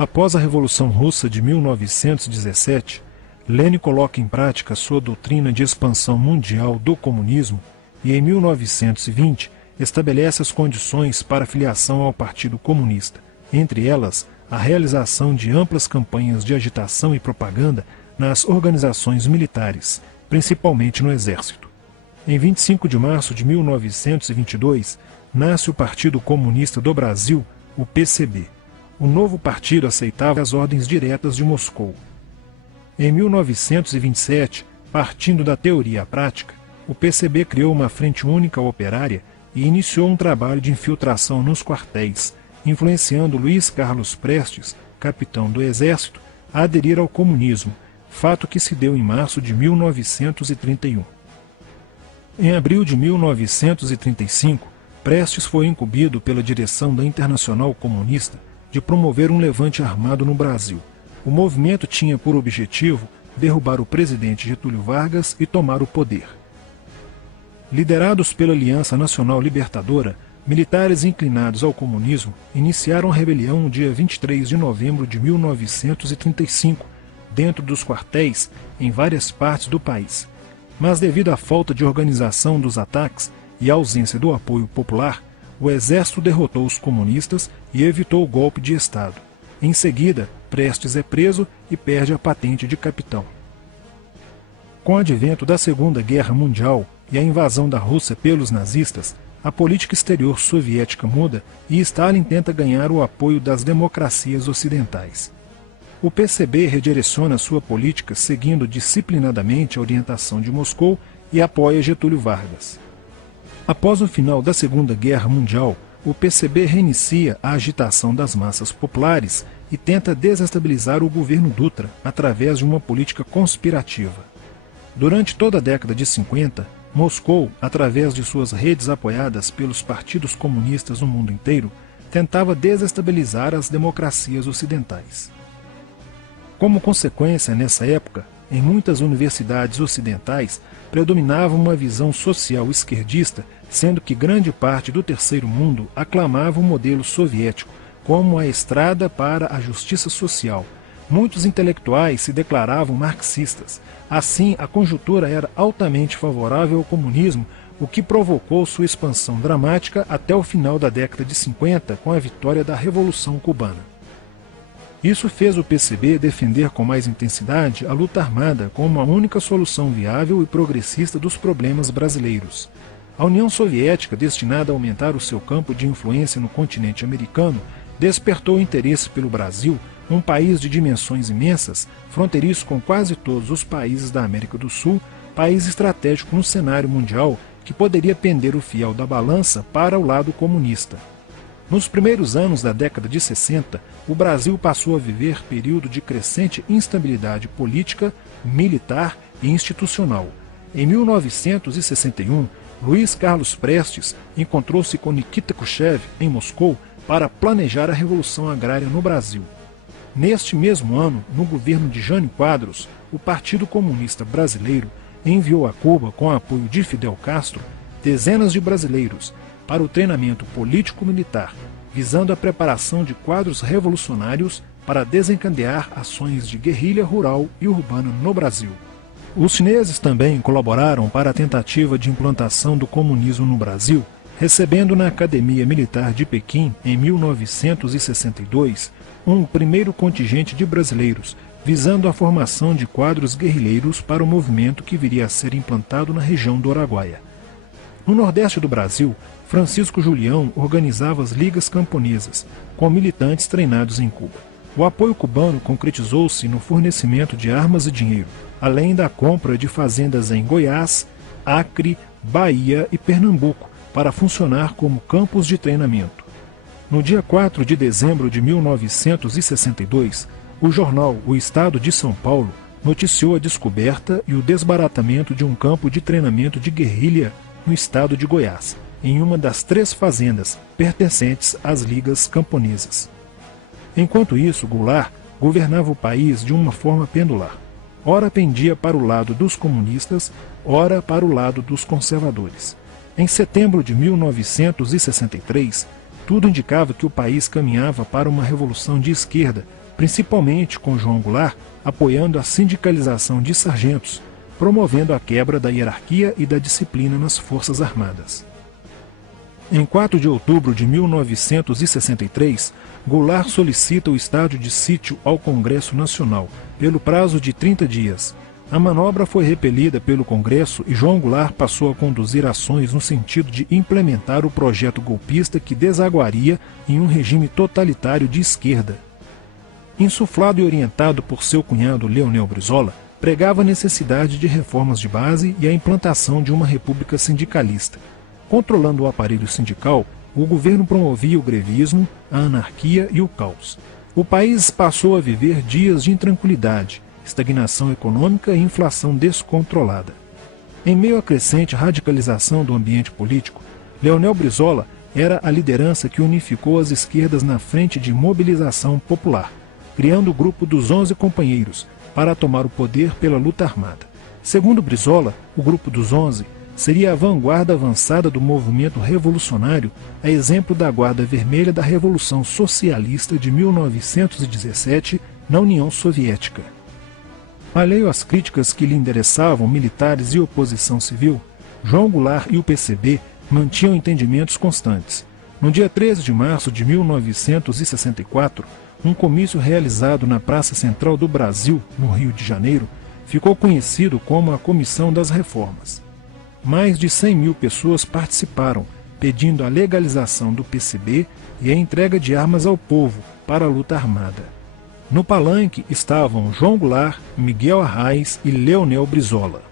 Após a Revolução Russa de 1917, Lenin coloca em prática sua doutrina de expansão mundial do comunismo e, em 1920, estabelece as condições para a filiação ao Partido Comunista, entre elas a realização de amplas campanhas de agitação e propaganda nas organizações militares, principalmente no Exército. Em 25 de março de 1922, nasce o Partido Comunista do Brasil, o PCB. O novo partido aceitava as ordens diretas de Moscou. Em 1927, partindo da teoria à prática, o PCB criou uma frente única operária e iniciou um trabalho de infiltração nos quartéis, influenciando Luiz Carlos Prestes, capitão do Exército, a aderir ao comunismo, fato que se deu em março de 1931. Em abril de 1935, Prestes foi incumbido pela direção da Internacional Comunista de promover um levante armado no Brasil. O movimento tinha por objetivo derrubar o presidente Getúlio Vargas e tomar o poder. Liderados pela Aliança Nacional Libertadora, militares inclinados ao comunismo iniciaram a rebelião no dia 23 de novembro de 1935, dentro dos quartéis em várias partes do país. Mas devido à falta de organização dos ataques e à ausência do apoio popular, o exército derrotou os comunistas e evitou o golpe de Estado. Em seguida, Prestes é preso e perde a patente de capitão. Com o advento da Segunda Guerra Mundial e a invasão da Rússia pelos nazistas, a política exterior soviética muda e Stalin tenta ganhar o apoio das democracias ocidentais. O PCB redireciona sua política seguindo disciplinadamente a orientação de Moscou e apoia Getúlio Vargas. Após o final da Segunda Guerra Mundial, o PCB reinicia a agitação das massas populares e tenta desestabilizar o governo Dutra através de uma política conspirativa. Durante toda a década de 50, Moscou, através de suas redes apoiadas pelos partidos comunistas no mundo inteiro, tentava desestabilizar as democracias ocidentais. Como consequência, nessa época, em muitas universidades ocidentais, predominava uma visão social esquerdista, sendo que grande parte do terceiro mundo aclamava o modelo soviético como a estrada para a justiça social. Muitos intelectuais se declaravam marxistas. Assim, a conjuntura era altamente favorável ao comunismo, o que provocou sua expansão dramática até o final da década de 50, com a vitória da Revolução Cubana. Isso fez o PCB defender com mais intensidade a luta armada como a única solução viável e progressista dos problemas brasileiros. A União Soviética, destinada a aumentar o seu campo de influência no continente americano, despertou interesse pelo Brasil, um país de dimensões imensas, fronteiriço com quase todos os países da América do Sul, país estratégico no cenário mundial que poderia pender o fiel da balança para o lado comunista. Nos primeiros anos da década de 60, o Brasil passou a viver período de crescente instabilidade política, militar e institucional. Em 1961, Luiz Carlos Prestes encontrou-se com Nikita Khrushchev em Moscou para planejar a Revolução Agrária no Brasil. Neste mesmo ano, no governo de Jânio Quadros, o Partido Comunista Brasileiro enviou a Cuba, com apoio de Fidel Castro, dezenas de brasileiros para o treinamento político-militar, visando a preparação de quadros revolucionários para desencadear ações de guerrilha rural e urbana no Brasil. Os chineses também colaboraram para a tentativa de implantação do comunismo no Brasil, recebendo na Academia Militar de Pequim, em 1962, um primeiro contingente de brasileiros, visando a formação de quadros guerrilheiros para o movimento que viria a ser implantado na região do Araguaia. No nordeste do Brasil, Francisco Julião organizava as ligas camponesas, com militantes treinados em Cuba. O apoio cubano concretizou-se no fornecimento de armas e dinheiro, além da compra de fazendas em Goiás, Acre, Bahia e Pernambuco, para funcionar como campos de treinamento. No dia 4 de dezembro de 1962, o jornal O Estado de São Paulo noticiou a descoberta e o desbaratamento de um campo de treinamento de guerrilha no estado de Goiás, em uma das 3 fazendas pertencentes às ligas camponesas. Enquanto isso, Goulart governava o país de uma forma pendular. Ora pendia para o lado dos comunistas, ora para o lado dos conservadores. Em setembro de 1963, tudo indicava que o país caminhava para uma revolução de esquerda, principalmente com João Goulart apoiando a sindicalização de sargentos, promovendo a quebra da hierarquia e da disciplina nas Forças Armadas. Em 4 de outubro de 1963, Goulart solicita o estado de sítio ao Congresso Nacional, pelo prazo de 30 dias. A manobra foi repelida pelo Congresso e João Goulart passou a conduzir ações no sentido de implementar o projeto golpista que desaguaria em um regime totalitário de esquerda. Insuflado e orientado por seu cunhado Leonel Brizola, pregava a necessidade de reformas de base e a implantação de uma república sindicalista. Controlando o aparelho sindical, o governo promovia o grevismo, a anarquia e o caos. O país passou a viver dias de intranquilidade, estagnação econômica e inflação descontrolada. Em meio à crescente radicalização do ambiente político, Leonel Brizola era a liderança que unificou as esquerdas na frente de mobilização popular, criando o grupo dos 11 companheiros para tomar o poder pela luta armada. Segundo Brizola, o grupo dos 11 seria a vanguarda avançada do movimento revolucionário, a exemplo da Guarda Vermelha da Revolução Socialista de 1917 na União Soviética. Alheio às críticas que lhe endereçavam militares e oposição civil, João Goulart e o PCB mantinham entendimentos constantes. No dia 13 de março de 1964, um comício realizado na Praça Central do Brasil, no Rio de Janeiro, ficou conhecido como a Comissão das Reformas. Mais de 100 mil pessoas participaram, pedindo a legalização do PCB e a entrega de armas ao povo para a luta armada. No palanque estavam João Goulart, Miguel Arraes e Leonel Brizola.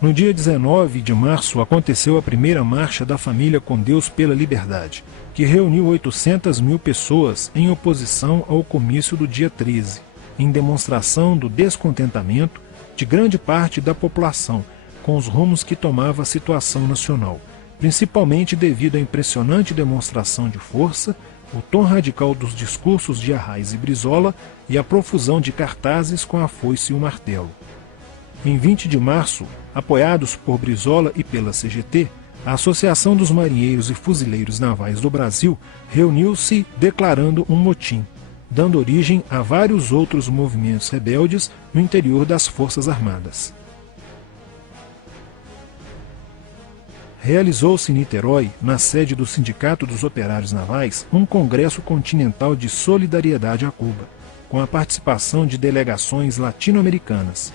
No dia 19 de março aconteceu a primeira Marcha da Família com Deus pela Liberdade, que reuniu 800 mil pessoas em oposição ao comício do dia 13, em demonstração do descontentamento de grande parte da população com os rumos que tomava a situação nacional, principalmente devido à impressionante demonstração de força, o tom radical dos discursos de Arraes e Brizola e a profusão de cartazes com a foice e o martelo. Em 20 de março, apoiados por Brizola e pela CGT, a Associação dos Marinheiros e Fuzileiros Navais do Brasil reuniu-se declarando um motim, dando origem a vários outros movimentos rebeldes no interior das Forças Armadas. Realizou-se em Niterói, na sede do Sindicato dos Operários Navais, um congresso continental de solidariedade a Cuba, com a participação de delegações latino-americanas.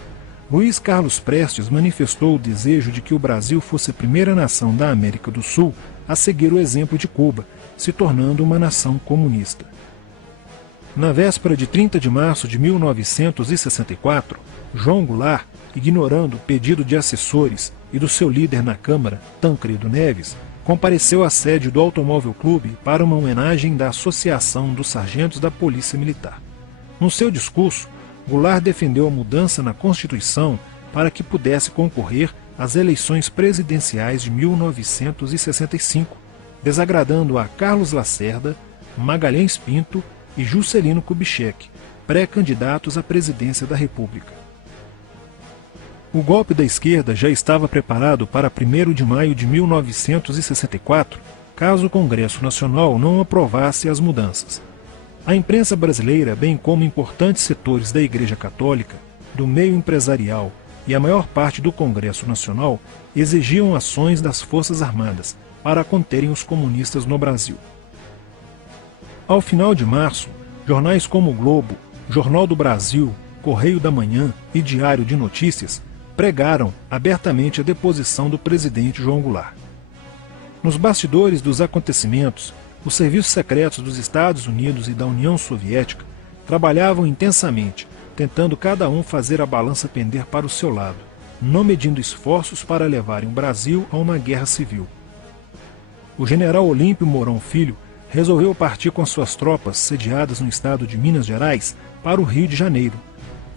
Luiz Carlos Prestes manifestou o desejo de que o Brasil fosse a primeira nação da América do Sul a seguir o exemplo de Cuba, se tornando uma nação comunista. Na véspera de 30 de março de 1964, João Goulart, ignorando o pedido de assessores e do seu líder na Câmara, Tancredo Neves, compareceu à sede do Automóvel Clube para uma homenagem da Associação dos Sargentos da Polícia Militar. No seu discurso, Goulart defendeu a mudança na Constituição para que pudesse concorrer às eleições presidenciais de 1965, desagradando a Carlos Lacerda, Magalhães Pinto e Juscelino Kubitschek, pré-candidatos à presidência da República. O golpe da esquerda já estava preparado para 1º de maio de 1964, caso o Congresso Nacional não aprovasse as mudanças. A imprensa brasileira, bem como importantes setores da Igreja Católica, do meio empresarial e a maior parte do Congresso Nacional, exigiam ações das Forças Armadas para conterem os comunistas no Brasil. Ao final de março, jornais como o Globo, Jornal do Brasil, Correio da Manhã e Diário de Notícias pregaram abertamente a deposição do presidente João Goulart. Nos bastidores dos acontecimentos, os serviços secretos dos Estados Unidos e da União Soviética trabalhavam intensamente, tentando cada um fazer a balança pender para o seu lado, não medindo esforços para levarem o Brasil a uma guerra civil. O general Olímpio Mourão Filho resolveu partir com suas tropas sediadas no estado de Minas Gerais para o Rio de Janeiro.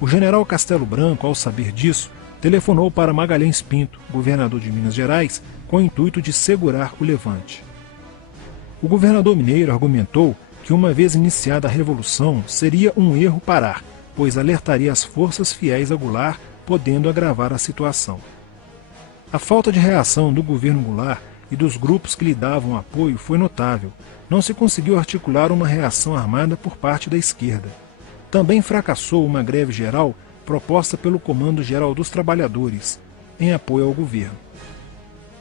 O general Castelo Branco, ao saber disso, telefonou para Magalhães Pinto, governador de Minas Gerais, com o intuito de segurar o levante. O governador mineiro argumentou que, uma vez iniciada a revolução, seria um erro parar, pois alertaria as forças fiéis a Goulart, podendo agravar a situação. A falta de reação do governo Goulart e dos grupos que lhe davam apoio foi notável. Não se conseguiu articular uma reação armada por parte da esquerda. também fracassou uma greve geral proposta pelo Comando Geral dos Trabalhadores, em apoio ao governo.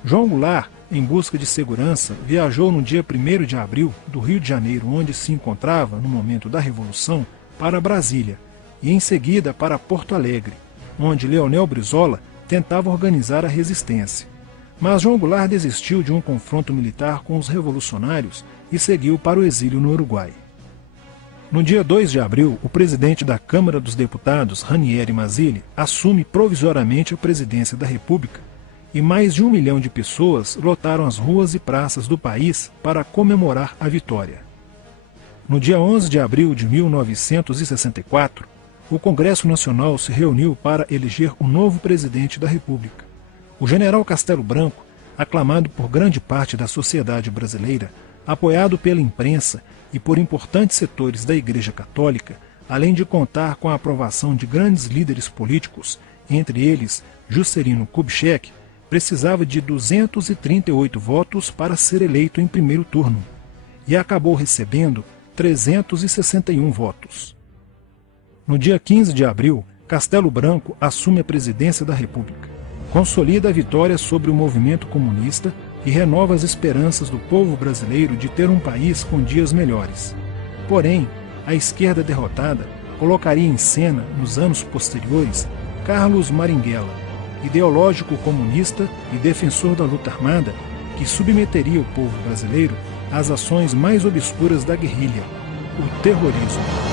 João Goulart, em busca de segurança, viajou no dia 1º de abril do Rio de Janeiro, onde se encontrava no momento da Revolução, para Brasília, e em seguida para Porto Alegre, onde Leonel Brizola tentava organizar a resistência. Mas João Goulart desistiu de um confronto militar com os revolucionários e seguiu para o exílio no Uruguai. No dia 2 de abril, o presidente da Câmara dos Deputados, Ranieri Mazzilli, assume provisoriamente a presidência da República e mais de 1 milhão de pessoas lotaram as ruas e praças do país para comemorar a vitória. No dia 11 de abril de 1964, o Congresso Nacional se reuniu para eleger o novo presidente da República. O general Castelo Branco, aclamado por grande parte da sociedade brasileira, apoiado pela imprensa e por importantes setores da Igreja Católica, além de contar com a aprovação de grandes líderes políticos, entre eles Juscelino Kubitschek, precisava de 238 votos para ser eleito em primeiro turno, e acabou recebendo 361 votos. No dia 15 de abril, Castelo Branco assume a presidência da República, consolida a vitória sobre o movimento comunista e renova as esperanças do povo brasileiro de ter um país com dias melhores. Porém, a esquerda derrotada colocaria em cena, nos anos posteriores, Carlos Marighella, ideológico comunista e defensor da luta armada, que submeteria o povo brasileiro às ações mais obscuras da guerrilha, o terrorismo.